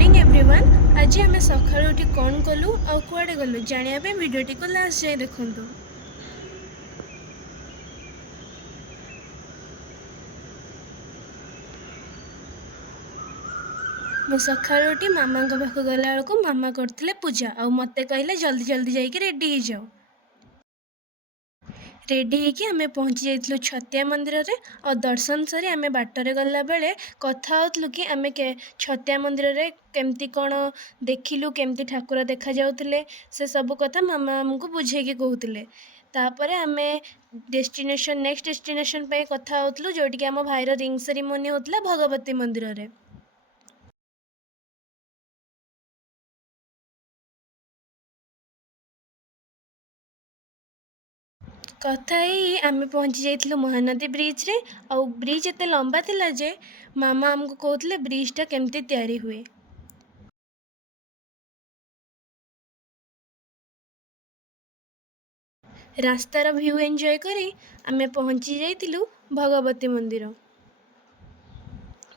Morning everyone. आज आम सकाळु उठी कौन कलु आउ कुआडे गलु जानिया वीडियोटी को लास्ट जाए देखंतु। मु सकाळु उठी मामा पाखु गला बेलू मामा करथिले पूजा आ मते कहले जल्दी जल्दी जाइए रेडी हो जाओ। रेडी होकि आमे पहुँची जाइलु छतिया मंदिर रे और दर्शन सारी आमे बाटरे गला बेले कथा होतलु कि आमे के छतिया मंदिर रे केमती कौन देखिलु केमती ठाकुर देखा जाउथिले से सब कथा मामा हमको बुझेकी कहूतिले। तापरे आमे नेक्स्ट डेस्टिनेशन पे कथा होतलु जोटी कि आम भाईर रिंग सेरिमनी होतला भगवती मंदिर रे। कथा ही आमे पहुँची जाइलु महानदी ब्रिज रे आउ ब्रिज एते लंबा थिला जे मामा हमको कहूतिले ब्रिजटा केमती तैयारी हुए। रास्तार व्यू एंजॉय करी आमे पहुँची जाइलु भगवती मंदिर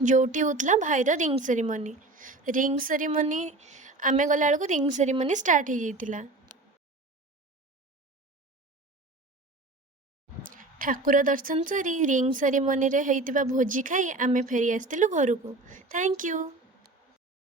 जोटी होतला भाईर रिंग सेरिमनी आमे गला बेलू रिंग सेरिमनी स्टार्ट हो जाइतिला। ठाकुर दर्शन सारी रिंग सेरिमनी रे होइतिबा भोजी खाई आमे फेरी आस्तिलु घर को। Thank you.